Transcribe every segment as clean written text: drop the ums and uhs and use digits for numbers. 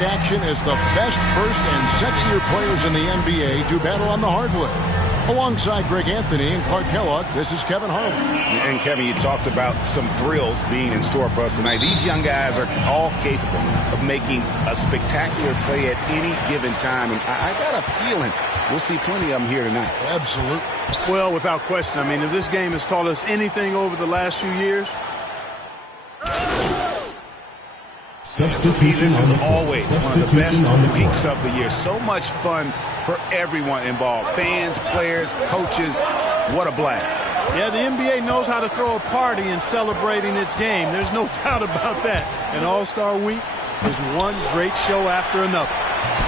Action as the best first and second-year players in the NBA do battle on the hardwood. Alongside Greg Anthony and Clark Kellogg, this is Kevin Harlan. And Kevin, you talked about some thrills being in store for us tonight. These young guys are all capable of making a spectacular play at any given time. And I got a feeling we'll see plenty of them here tonight. Absolutely. Well, without question. I mean, if this game has taught us anything over the last few years, substitution. This is always one of the best weeks of the year. So much fun for everyone involved. Fans, players, coaches. What a blast. Yeah, the NBA knows how to throw a party in celebrating its game. There's no doubt about that. And All-Star Week is one great show after another.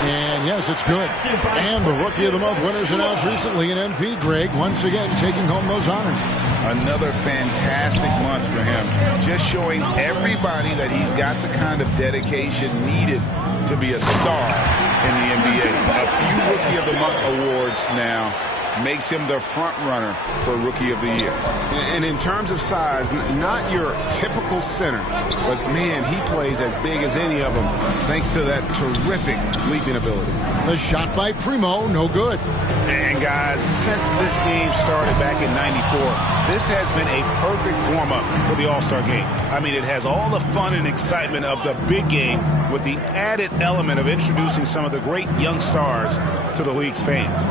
And yes, it's good. And the Rookie of the Month winners announced recently in MP. Greg once again taking home those honors. Another fantastic month for him. Just showing everybody that he's got the kind of dedication needed to be a star in the NBA. A few Rookie of the Month awards now makes him the front runner for Rookie of the Year. And in terms of size, not your typical center, but man, he plays as big as any of them thanks to that terrific leaping ability. The shot by Primo, no good. And guys, since this game started back in '94, this has been a perfect warm-up for the All-Star game. I mean, it has all the fun and excitement of the big game with the added element of introducing some of the great young stars to the league's fans.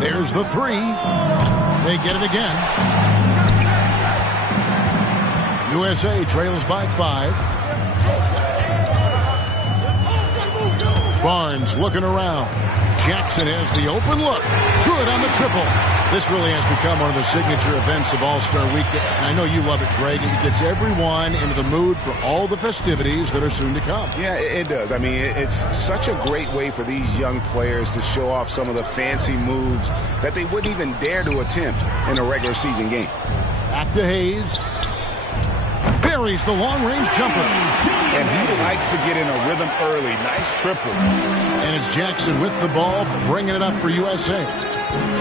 There's the three. They get it again. USA trails by 5. Barnes looking around. Jackson has the open look. Good on the triple. This really has become one of the signature events of All-Star Week. And I know you love it, Greg. It gets everyone into the mood for all the festivities that are soon to come. Yeah, it does. I mean, it's such a great way for these young players to show off some of the fancy moves that they wouldn't even dare to attempt in a regular season game. Back to Hayes. Buries the long-range jumper. And he likes to get in a rhythm early. Nice triple. And it's Jackson with the ball, bringing it up for USA.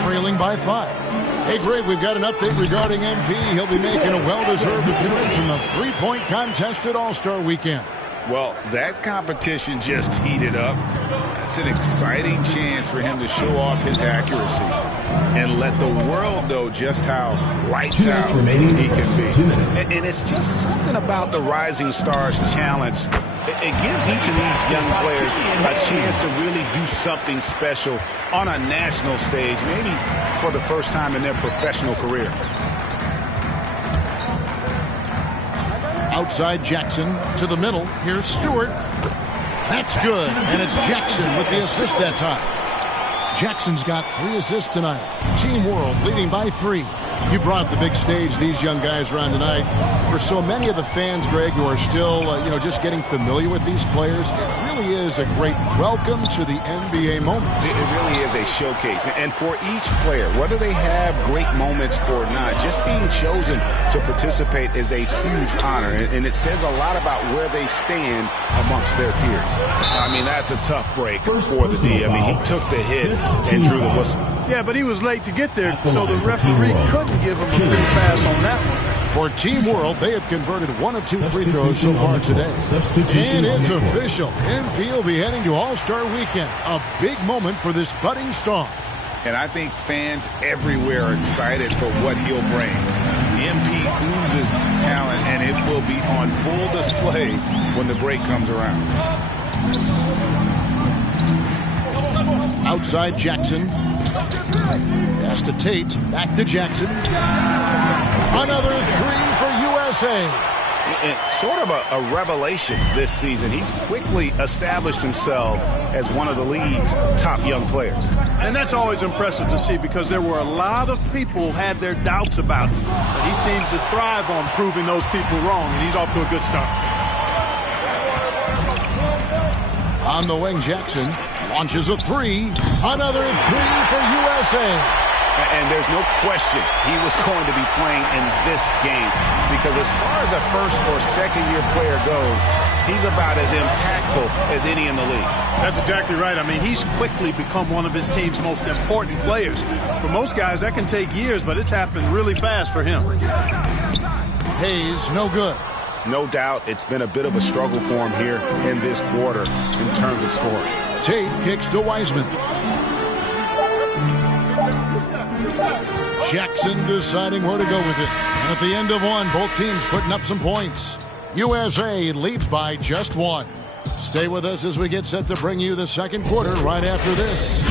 Trailing by 5. Hey, Greg, we've got an update regarding MP. He'll be making a well-deserved appearance in the three-point contest at All-Star Weekend. Well, that competition just heated up. It's an exciting chance for him to show off his accuracy and let the world know just how lights out he can be. And it's just something about the Rising Stars Challenge. It gives each of these young players a chance to really do something special on a national stage, maybe for the first time in their professional career. Outside Jackson to the middle. Here's Stewart. That's good. And it's Jackson with the assist that time. Jackson's got 3 assists tonight. Team World leading by 3. You brought the big stage these young guys are on tonight. For so many of the fans, Greg, who are still, just getting familiar with these players, it really is a great welcome to the NBA moment. It really is a showcase. And for each player, whether they have great moments or not, just being chosen to participate is a huge honor. And it says a lot about where they stand amongst their peers. I mean, that's a tough break for the D. I mean, he took the hit and drew the whistle. Yeah, but he was late to get there, so the referee couldn't give him a free pass on that one. For Team World, they have converted 1 of 2 free throws so far today. And it's official. MP will be heading to All-Star Weekend. A big moment for this budding star. And I think fans everywhere are excited for what he'll bring. MP oozes talent, and it will be on full display when the break comes around. Outside Jackson. Pass to Tate. Back to Jackson. Another 3 for USA. It's sort of a revelation this season. He's quickly established himself as one of the league's top young players. And that's always impressive to see because there were a lot of people who had their doubts about him. But he seems to thrive on proving those people wrong, and he's off to a good start. On the wing, Jackson launches a 3. Another 3 for USA. And there's no question he was going to be playing in this game because as far as a first or second year player goes, he's about as impactful as any in the league. That's exactly right. I mean, he's quickly become one of his team's most important players. For most guys, that can take years, but it's happened really fast for him. Hayes, no good. No doubt it's been a bit of a struggle for him here in this quarter in terms of scoring. Tate kicks to Wiseman. Jackson deciding where to go with it. And at the end of one, both teams putting up some points. USA leads by just one. Stay with us as we get set to bring you the second quarter right after this.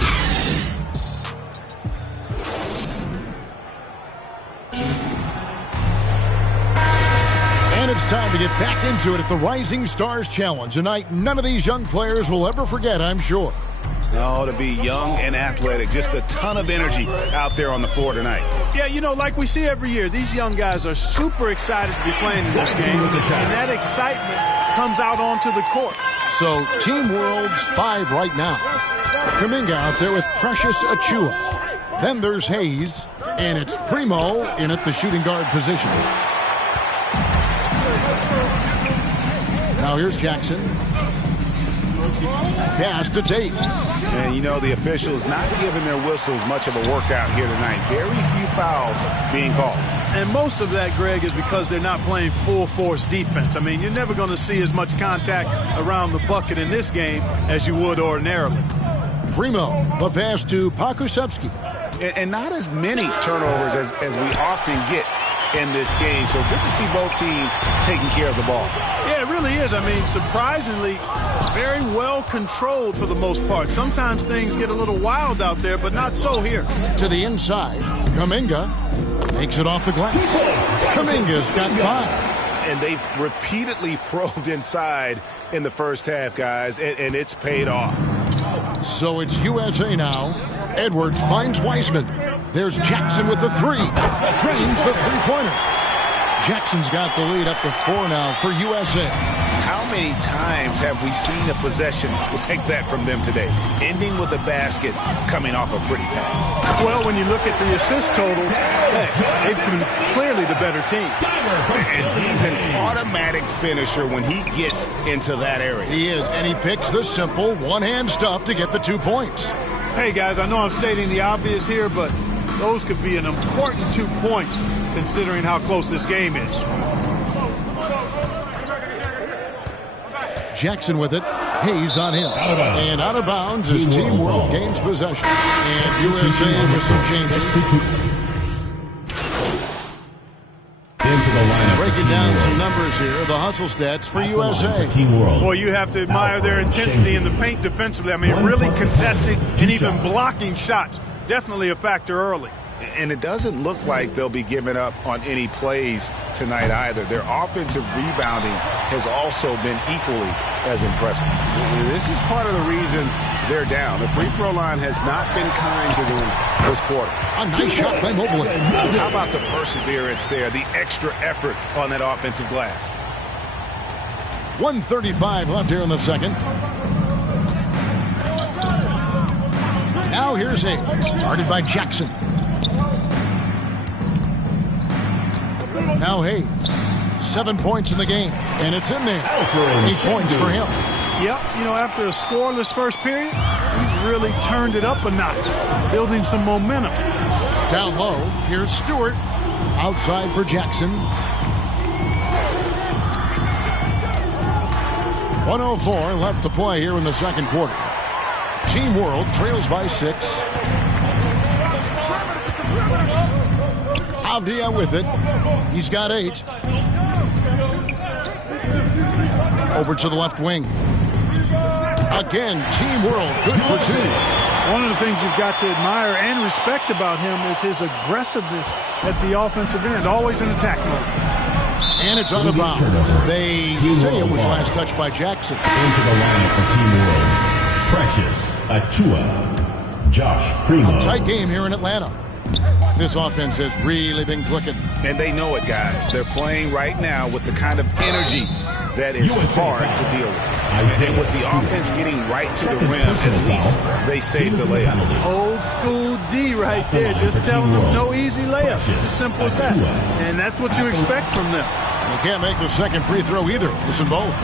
And it's time to get back into it at the Rising Stars Challenge. A night none of these young players will ever forget, I'm sure. Oh, to be young and athletic. Just a ton of energy out there on the floor tonight. Yeah, you know, like we see every year, these young guys are super excited to be playing in this game. And that excitement comes out onto the court. So, Team World's 5 right now. Kuminga out there with Precious Achiuwa. Then there's Hayes, and it's Primo in at the shooting guard position. Now here's Jackson. Pass to Tate. And, you know, the officials not giving their whistles much of a workout here tonight. Very few fouls being called. And most of that, Greg, is because they're not playing full-force defense. I mean, you're never going to see as much contact around the bucket in this game as you would ordinarily. Primo, the pass to Pakusevsky. And not as many turnovers as we often get in this game. So good to see both teams taking care of the ball. Yeah, it really is. I mean, surprisingly, very well controlled for the most part. Sometimes things get a little wild out there, but not so here. To the inside, Kuminga makes it off the glass. Kuminga's got 5. And they've repeatedly probed inside in the first half, guys, and it's paid off. So it's USA now. Edwards finds Wiseman. There's Jackson with the 3. Drains the three-pointer. Jackson's got the lead up to 4 now for USA. How many times have we seen a possession like that from them today? Ending with a basket, coming off a pretty pass. Well, when you look at the assist total, they've been clearly the better team. And he's an automatic finisher when he gets into that area. He is, and he picks the simple one-hand stuff to get the 2 points. Hey, guys, I know I'm stating the obvious here, but those could be an important 2 points considering how close this game is. Jackson with it. Hayes on him. And out of bounds as Team World gains possession. And USA with some changes. Into the lineup. Breaking down some numbers here. The hustle stats for USA. Boy, you have to admire their intensity in the paint defensively. I mean, really contesting and even blocking shots. Definitely a factor early. And it doesn't look like they'll be giving up on any plays tonight either. Their offensive rebounding has also been equally as impressive. This is part of the reason they're down. The free throw line has not been kind to them this quarter. A nice shot by Mobley. How about the perseverance there, the extra effort on that offensive glass? 1:35 left here in the second. Now here's Hayes, guarded by Jackson. Now Hayes, 7 points in the game, and it's in there. 8 points for him. Yep, you know, after a scoreless first period, he's really turned it up a notch, building some momentum. Down low, here's Stewart, outside for Jackson. 1:04 left to play here in the second quarter. Team World trails by 6. Avdia with it. He's got 8. Over to the left wing. Again, Team World good for 2. One of the things you've got to admire and respect about him is his aggressiveness at the offensive end, always in attack mode. And it's out of bounds. They say it was last touched by Jackson. Into the lineup for Team World. Precious Achiuwa. Josh Primo. A tight game here in Atlanta. This offense has really been clicking. And they know it, guys. They're playing right now with the kind of energy that is hard to deal with. And with the offense getting right to the rim, at least they saved the layup. Old school D right there, just telling them no easy layups. It's as simple as that. And that's what you expect from them. You can't make the second free throw either. Listen both.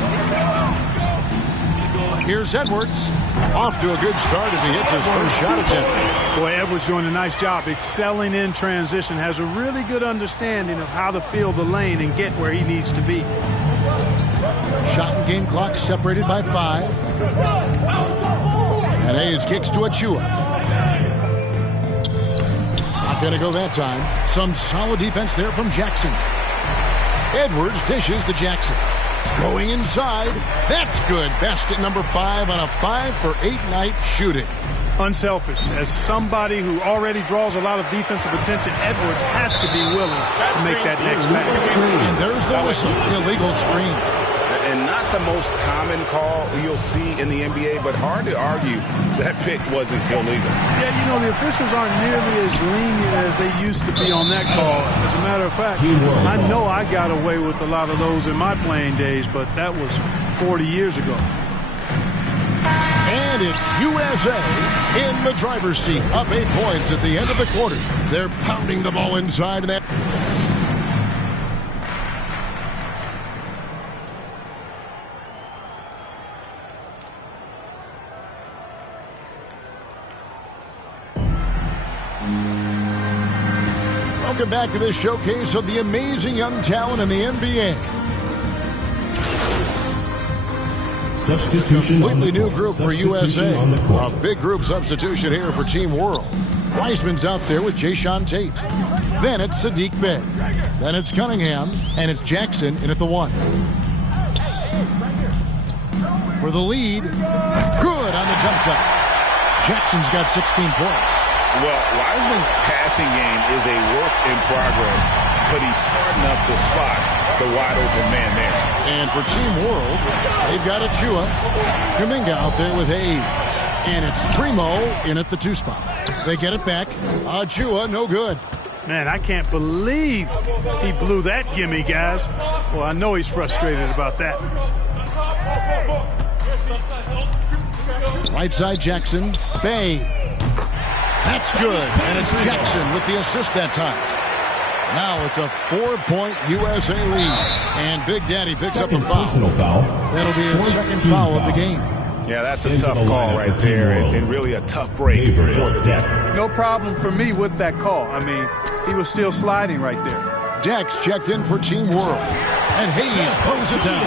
Here's Edwards. Off to a good start as he hits his first shot attempt. Boy, Edwards doing a nice job excelling in transition. Has a really good understanding of how to fill the lane and get where he needs to be. shot and game clock separated by 5. And Hayes kicks to Achua. Not going to go that time. Some solid defense there from Jackson. Edwards dishes to Jackson. Going inside. That's good. Basket number 5 on a 5-for-8 night shooting. Unselfish. As somebody who already draws a lot of defensive attention, Edwards has to be willing to make that next pass. And there's the whistle. Illegal screen. And not the most common call you'll see in the NBA, but hard to argue that pick wasn't illegal. Yeah, you know, the officials aren't nearly as lenient as they used to be on that call. As a matter of fact, I know I got away with a lot of those in my playing days, but that was 40 years ago. And it's USA in the driver's seat, up 8 points at the end of the quarter. They're pounding the ball inside that. Welcome back to this showcase of the amazing young talent in the NBA. Substitution. Completely new group for USA. A big group substitution here for Team World. Wiseman's out there with Jayshawn Tate. Then it's Sadiq Bey. Then it's Cunningham. And it's Jackson in at the 1. For the lead. Good on the jump shot. Jackson's got 16 points. Well, Wiseman's passing game is a work in progress, but he's smart enough to spot the wide-open man there. And for Team World, they've got Achua. Kuminga out there with Hayes. And it's Primo in at the 2 spot. They get it back. Achua, no good. Man, I can't believe he blew that gimme, guys. Well, I know he's frustrated about that. Right side Jackson. Bey. That's good. And it's Jackson with the assist that time. Now it's a 4-point USA lead. And Big Daddy picks up a foul. That'll be his second foul of the game. Yeah, that's a tough call right there, and really a tough break for the Deck. No problem for me with that call. I mean, he was still sliding right there. Dex checked in for Team World. And Hayes throws it down.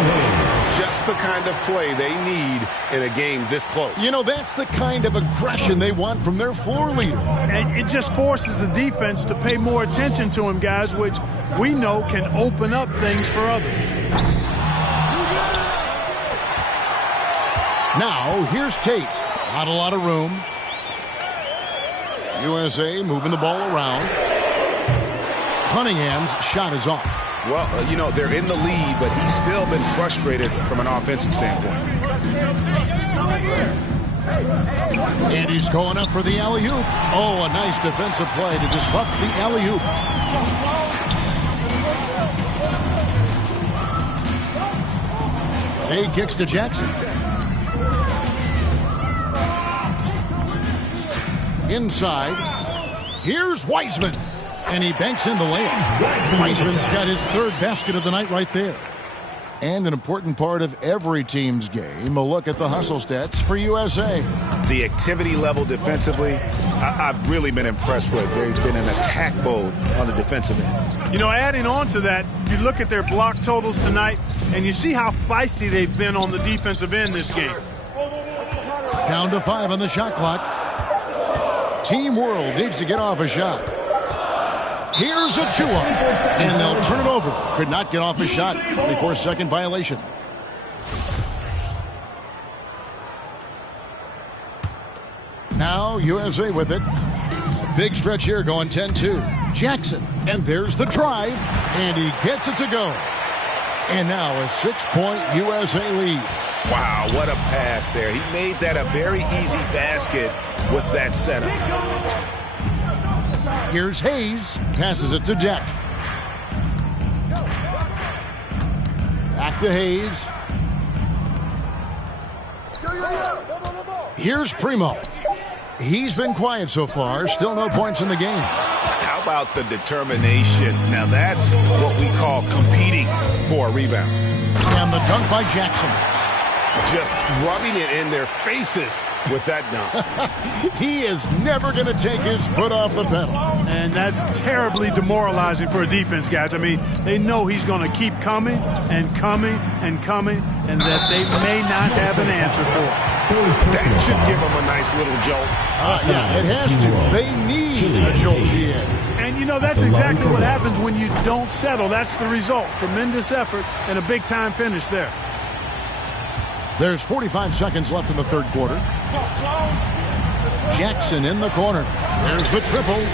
Just the kind of play they need in a game this close. You know, that's the kind of aggression they want from their floor leader. And it just forces the defense to pay more attention to him, guys, which we know can open up things for others. Now, here's Tate. Not a lot of room. USA moving the ball around. Cunningham's shot is off. Well, you know, they're in the lead, but he's still been frustrated from an offensive standpoint. And he's going up for the alley-oop. Oh, a nice defensive play to disrupt the alley-oop. He kicks to Jackson. Inside. Here's Wiseman. And he banks in the layup. Wiseman's got his 3rd basket of the night right there. And an important part of every team's game, a look at the hustle stats for USA. The activity level defensively, I've really been impressed with. There's been an attack mode on the defensive end. You know, adding on to that, you look at their block totals tonight, and you see how feisty they've been on the defensive end this game. Down to 5 on the shot clock. Team World needs to get off a shot. Here's Achua, and they'll turn it over. Could not get off his shot. 24-second violation. Now USA with it. A big stretch here going 10-2. Jackson, and there's the drive, and he gets it to go. And now a 6-point USA lead. Wow, what a pass there. He made that a very easy basket with that setup. Here's Hayes. Passes it to Deck. Back to Hayes. Here's Primo. He's been quiet so far. Still no points in the game. How about the determination? Now that's what we call competing for a rebound. And the dunk by Jackson. Just rubbing it in their faces with that dunk. He is never going to take his foot off the pedal. And that's terribly demoralizing for a defense, guys. I mean, they know he's going to keep coming and coming and coming, and that they may not have an answer for. That should give them a nice little jolt. Yeah, it has to. They need a jolt, GM. And, you know, that's exactly what happens when you don't settle. That's the result. Tremendous effort and a big-time finish there. There's 45 seconds left in the third quarter. Jackson in the corner. There's the triple.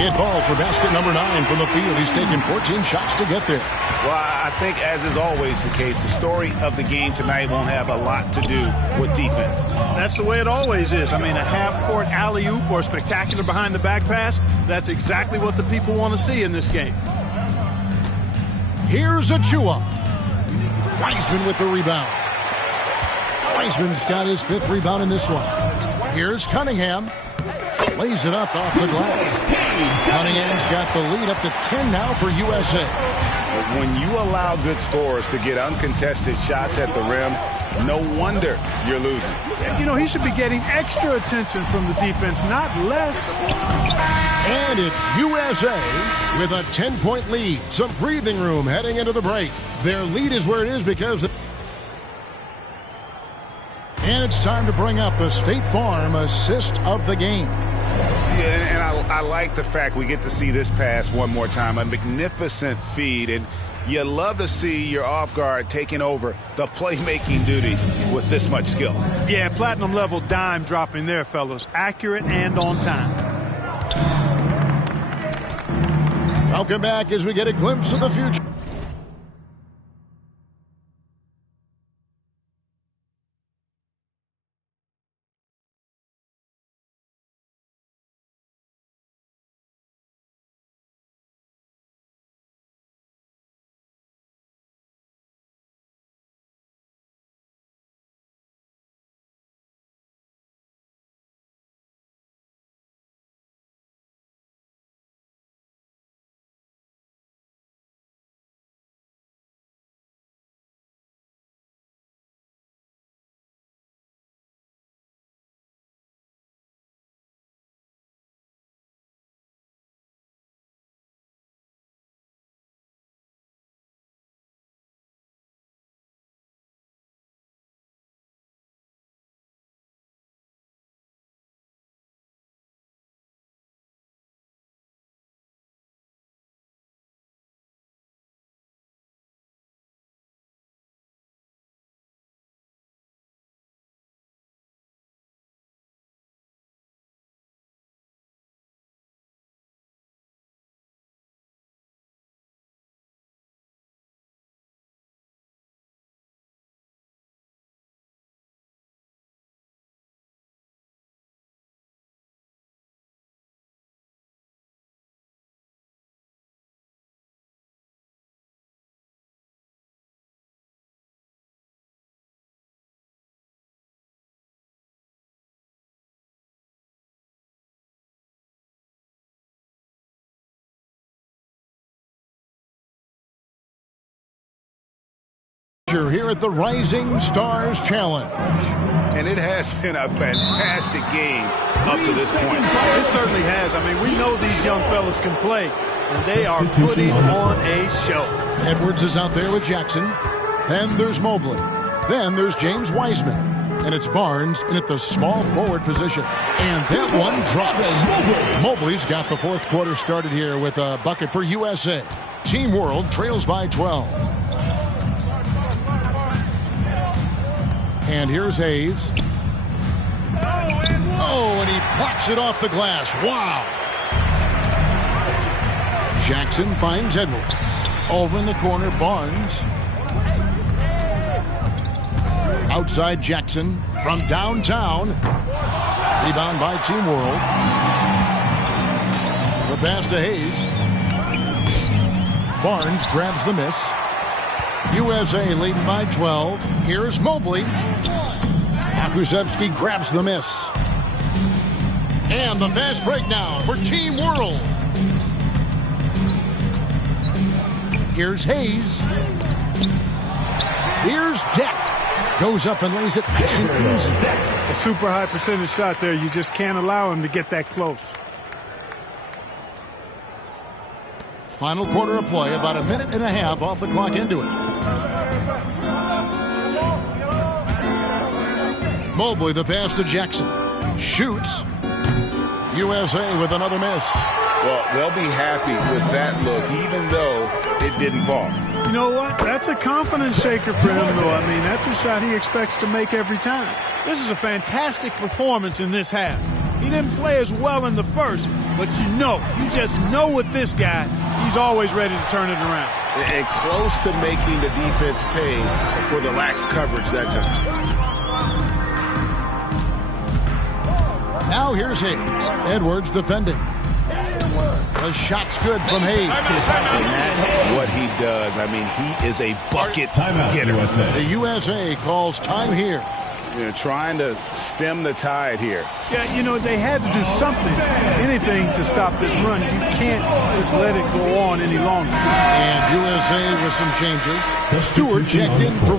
It falls for basket number 9 from the field. He's taken 14 shots to get there. Well, I think, as is always the case, the story of the game tonight won't have a lot to do with defense. That's the way it always is. I mean, a half-court alley-oop or spectacular behind-the-back pass, that's exactly what the people want to see in this game. Here's Achua. Wiseman with the rebound. Wiseman's got his 5th rebound in this one. Here's Cunningham. Lays it up off the glass. Cunningham's got the lead up to 10 now for USA. When you allow good scorers to get uncontested shots at the rim, no wonder you're losing. You know, he should be getting extra attention from the defense, not less. And it's USA with a 10-point lead. Some breathing room heading into the break. Their lead is where it is because... And it's time to bring up the State Farm assist of the game. Yeah, and I like the fact we get to see this pass one more time. A magnificent feed, and you love to see your off guard taking over the playmaking duties with this much skill. Yeah, platinum level dime dropping there, fellas. Accurate and on time. Welcome back as we get a glimpse of the future. Here at the Rising Stars Challenge. And it has been a fantastic game up to this point. It certainly has. I mean, we know these young fellas can play, and they are putting on a show. Edwards is out there with Jackson. Then there's Mobley. Then there's James Wiseman. And it's Barnes in at the small forward position. And that one drops. Mobley's got the fourth quarter started here with a bucket for USA. Team World trails by 12. And here's Hayes. Oh, and he plucks it off the glass. Wow. Jackson finds Edwards. Over in the corner, Barnes. Outside Jackson from downtown. Rebound by Team World. The pass to Hayes. Barnes grabs the miss. USA leading by 12. Here's Mobley. Akusevsky grabs the miss. And the fast break now for Team World. Here's Hayes. Here's Deck. Goes up and lays it nice and easy. A super high percentage shot there. You just can't allow him to get that close. Final quarter of play, about a minute and a half off the clock into it. Mobley, the pass to Jackson. Shoots. USA with another miss. Well, they'll be happy with that look, even though it didn't fall. You know what? That's a confidence shaker for him, though. I mean, that's a shot he expects to make every time. This is a fantastic performance in this half. He didn't play as well in the first, but you just know with this guy, he's always ready to turn it around. And close to making the defense pay for the lax coverage that time. Now here's Hayes. Edwards defending. The shot's good from Hayes. And that's what he does. I mean, he is a bucket getter. The USA calls time here. Trying to stem the tide here. Yeah, they had to do something, anything to stop this run. You can't just let it go on any longer. And USA with some changes. Stewart checked in for...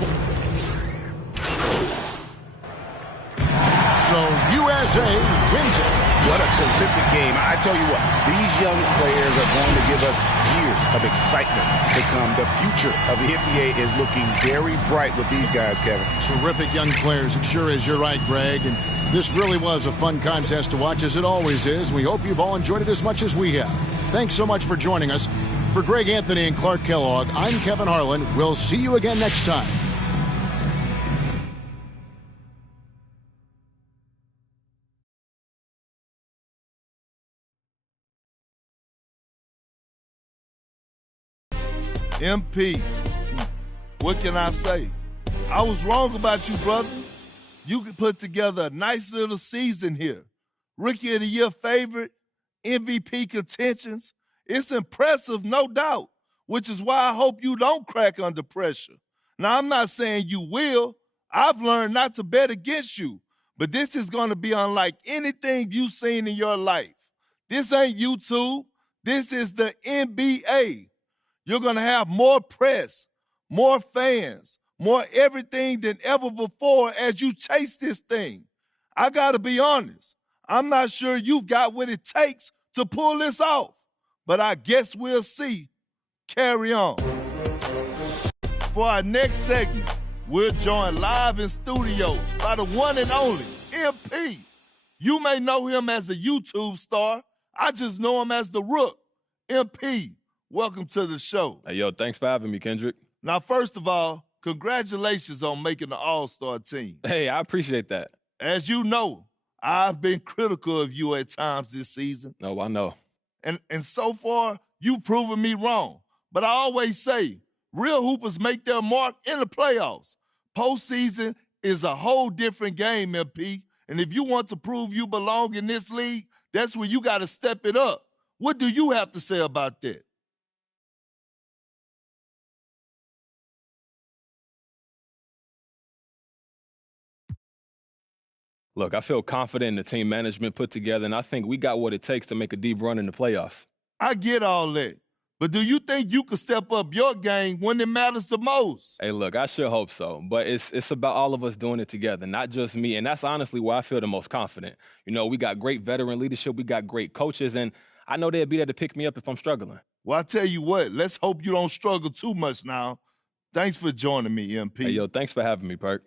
So USA wins it. What a terrific game. I tell you what, these young players are going to give us years of excitement to come. The future of the NBA is looking very bright with these guys, Kevin. Terrific young players. It sure is. You're right, Greg. And this really was a fun contest to watch, as it always is. We hope you've all enjoyed it as much as we have. Thanks so much for joining us. For Greg Anthony and Clark Kellogg, I'm Kevin Harlan. We'll see you again next time. MP, what can I say? I was wrong about you, brother. You could put together a nice little season here. Rookie of the Year favorite, MVP contentions. It's impressive, no doubt, which is why I hope you don't crack under pressure. Now, I'm not saying you will. I've learned not to bet against you, but this is going to be unlike anything you've seen in your life. This ain't YouTube. This is the NBA. You're going to have more press, more fans, more everything than ever before as you chase this thing. I got to be honest. I'm not sure you've got what it takes to pull this off, but I guess we'll see. Carry on. For our next segment, we're joined live in studio by the one and only MP. You may know him as a YouTube star. I just know him as the Rook. MP. Welcome to the show. Hey, yo, thanks for having me, Kendrick. Now, first of all, congratulations on making the All-Star team. Hey, I appreciate that. As you know, I've been critical of you at times this season. No, I know. And so far, you've proven me wrong. But I always say, real hoopers make their mark in the playoffs. Postseason is a whole different game, MP. And if you want to prove you belong in this league, that's where you got to step it up. What do you have to say about that? Look, I feel confident in the team management put together, and I think we got what it takes to make a deep run in the playoffs. I get all that. But do you think you could step up your game when it matters the most? Hey, look, I sure hope so. But it's about all of us doing it together, not just me. And that's honestly where I feel the most confident. We got great veteran leadership. We got great coaches. And I know they'll be there to pick me up if I'm struggling. Well, I tell you what, let's hope you don't struggle too much now. Thanks for joining me, MP. Hey, yo, thanks for having me, Perk.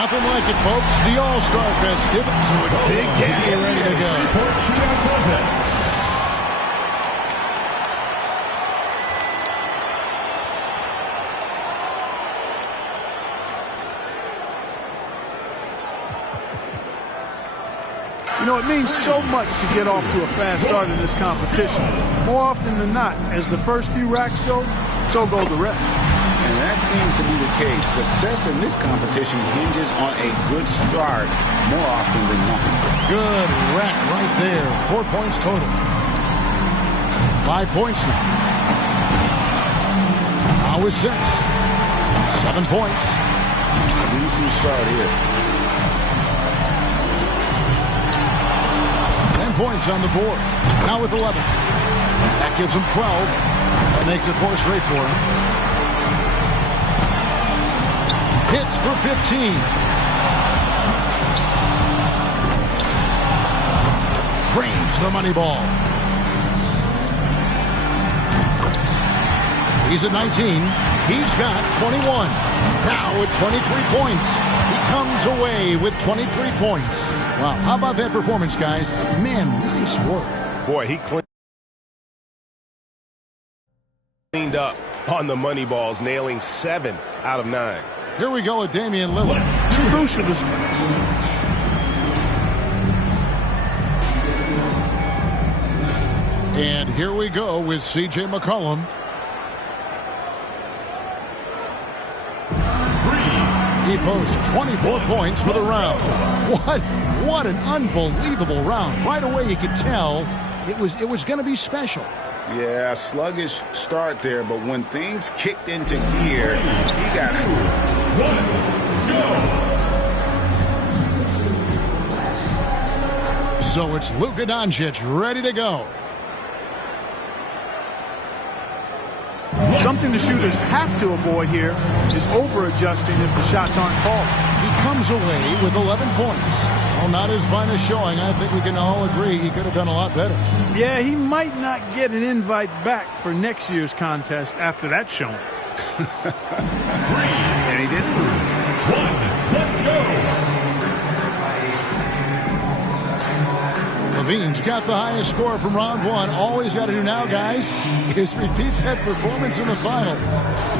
Nothing like it, folks. The All-Star festivities. So it's Big Daddy ready to go. You know, it means so much to get off to a fast start in this competition. More often than not, as the first few racks go, so go the rest. And that seems to be the case. Success in this competition hinges on a good start more often than not. Good rack right there. 4 points total. 5 points now. Now with 6. 7 points. A decent start here. 10 points on the board. Now with 11. That gives him 12. That makes it 4 straight for him. Hits for 15. Drains the money ball. He's at 19. He's got 21. Now with 23 points. He comes away with 23 points. Wow, how about that performance, guys? Man, nice work. Boy, he cleaned up on the money balls, nailing 7 out of 9. Here we go with Damian Lillard. Too crucial to... And here we go with C.J. McCollum. He posts 24 points for the round. What an unbelievable round. Right away you could tell it was going to be special. Yeah, sluggish start there, but when things kicked into gear, he got it. 1, go! So it's Luka Doncic ready to go. Something the shooters have to avoid here is over-adjusting if the shots aren't falling. He comes away with 11 points. Well, not his finest showing. I think we can all agree he could have done a lot better. Yeah, he might not get an invite back for next year's contest after that showing. And he didn't. 1, let's go! Levine's got the highest score from round 1. All he's got to do now, guys, is repeat that performance in the finals.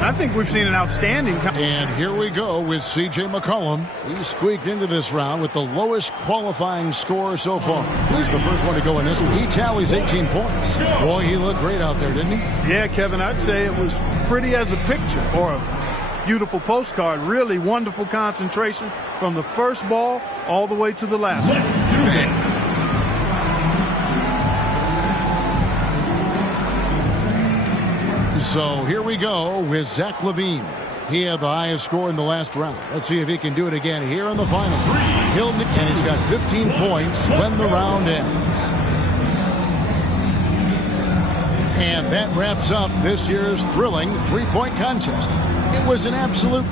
I think we've seen an outstanding... And here we go with C.J. McCollum. He squeaked into this round with the lowest qualifying score so far. He's the first one to go in this one. He tallies 18 points. Boy, he looked great out there, didn't he? Yeah, Kevin, I'd say it was pretty as a picture or a beautiful postcard. Really wonderful concentration from the first ball all the way to the last one. Let's do this! So here we go with Zach LaVine. He had the highest score in the last round. Let's see if he can do it again here in the final. And he's got 15 points when the round ends. And that wraps up this year's thrilling three-point contest. It was an absolute...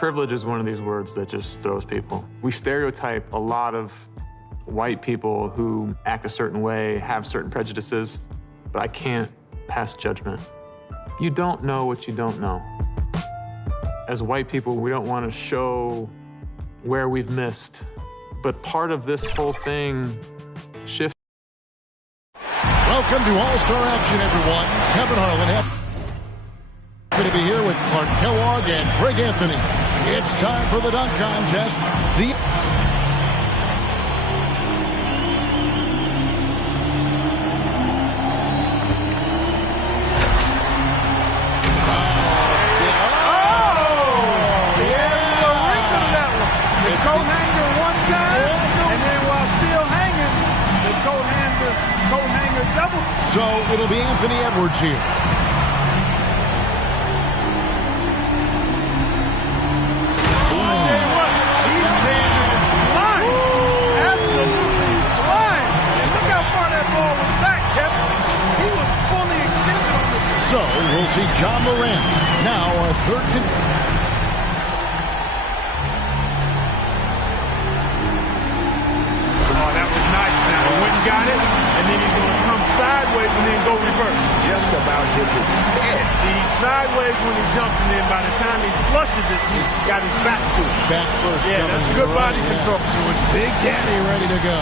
Privilege is one of these words that just throws people. We stereotype a lot of white people who act a certain way, have certain prejudices, but I can't pass judgment. You don't know what you don't know. As white people, we don't want to show where we've missed, but part of this whole thing shifts. Welcome to All-Star action, everyone. Kevin Harlan going to be here with Clark Kellogg and Greg Anthony. It's time for the dunk contest. So it'll be Anthony Edwards here. I tell you what, he came flying. Absolutely flying. And look how far that ball was back, Kevin. He was fully extended on the field. So we'll see John Morant. Now a third that was nice now. He went and got it, and then he's going to come sideways and then go reverse. Just about hit his head. He's sideways when he jumps, and then by the time he flushes it, he's got his back to it. back first. Yeah, that's good body control. So it's Big Daddy ready to go.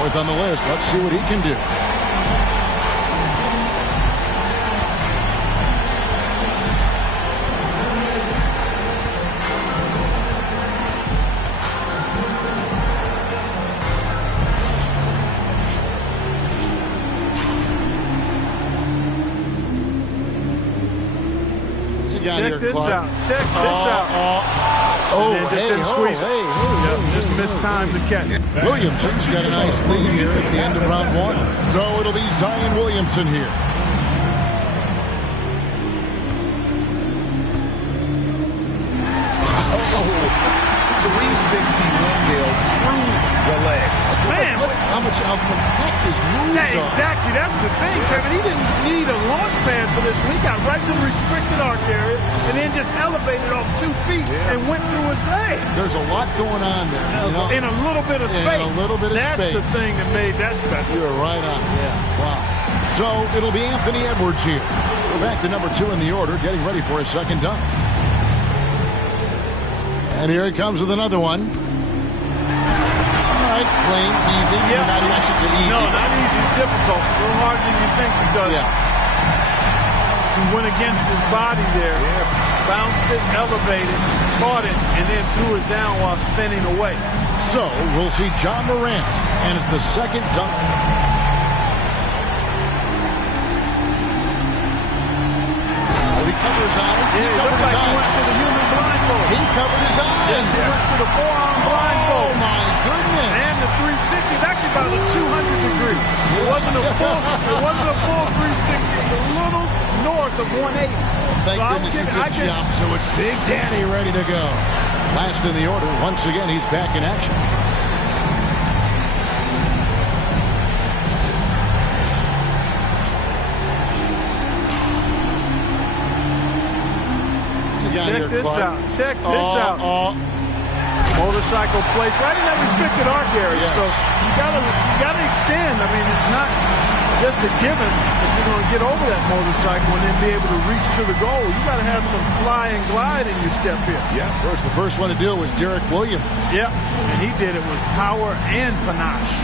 Fourth on the list. Let's see what he can do. Check this out. Check this out. And then just didn't squeeze it. Just missed time to catch it. Williamson's got a nice lead here at the end of round one. So it'll be Zion Williamson here. Oh, 360 windmill through the leg. Man, How compact his moves are. exactly. That's the thing, Kevin. He didn't need a launch pad for this one. He got right to the restricted arc area and then just elevated off 2 feet and went through his leg. There's a lot going on there. You know? In a little bit of space. In a little bit of That's space. the thing that made that special. You're right on. Yeah. Wow. So it'll be Anthony Edwards here. We're back to number 2 in the order, getting ready for his second dunk. And here he comes with another one. All right, clean, easy. Yeah. Not easy. No, not easy. It's difficult. A little harder than you think because he went against his body there. Bounced it, elevated, caught it, and then threw it down while spinning away. So we'll see John Morant, and it's the second dunk. He covered his eyes. Yeah, he looked like he went to the human blindfold. He covered his eyes. Yeah, he went to the forearm blindfold. Oh, my goodness. And the 360 is actually about a 200 degree. It wasn't a full 360. It was a little north of 180. Thank goodness it's a jump, so it's Big Daddy ready to go. Last in the order. Once again, he's back in action. Check this out. Check this out. Motorcycle place right in that restricted arc area. Yes. So you gotta extend. I mean, it's not just a given that you're going to get over that motorcycle and then be able to reach to the goal. You got to have some fly and glide in your step here. Yeah. Of course, the first one to do it was Derek Williams. Yeah, and he did it with power and panache.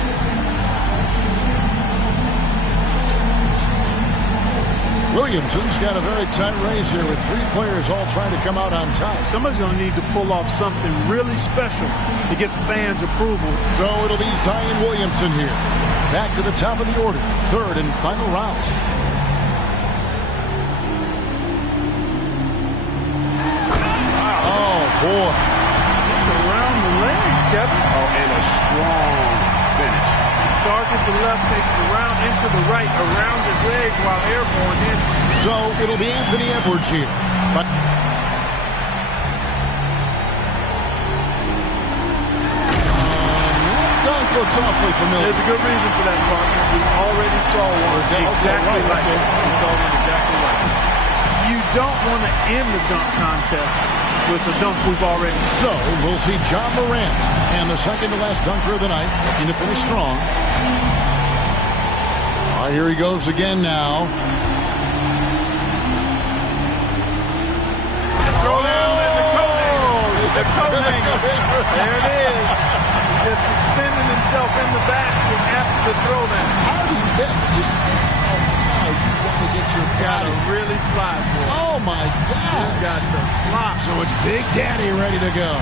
Williamson's got a very tight race here with 3 players all trying to come out on top. Somebody's going to need to pull off something really special to get fans' approval. So it'll be Zion Williamson here. Back to the top of the order. Third and final round. Oh, boy. Around the legs, Kevin. Oh, and a strong finish. He starts with the left, takes it around into the right, around his legs while airborne in. So it'll be Anthony Edwards here. But dunk looks awfully familiar. There's a good reason for that, partner. We already saw one exactly like it. We saw one exactly like it. You don't want to end the dunk contest with the dunk we've already seen. So we'll see John Morant and the second to last dunker of the night looking to finish strong. All right, here he goes again now. Throw down in the coat hanger. The coat hanger. There it is. He's just suspending himself in the basket after the throwdown. How do you get just... Oh, you got to get your Got body. to really fly, boy. Oh, my God. You got to fly. So it's Big Daddy ready to go.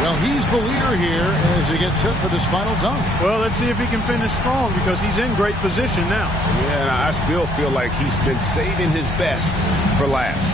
Well, he's the leader here as he gets set for this final dunk. Well, let's see if he can finish strong because he's in great position now. Yeah, and I still feel like he's been saving his best for last.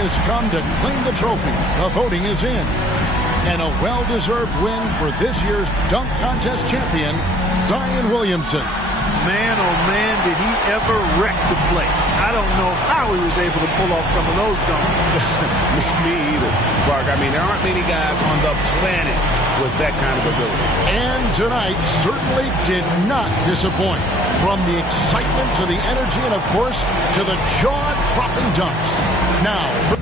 Has come to claim the trophy. The voting is in. And a well-deserved win for this year's dunk contest champion, Zion Williamson. Man, oh man, did he ever wreck the place. I don't know how he was able to pull off some of those dunks. Me either, Clark. I mean, there aren't many guys on the planet with that kind of ability. And tonight certainly did not disappoint. From the excitement to the energy and, of course, to the jaw-dropping dunks. Now...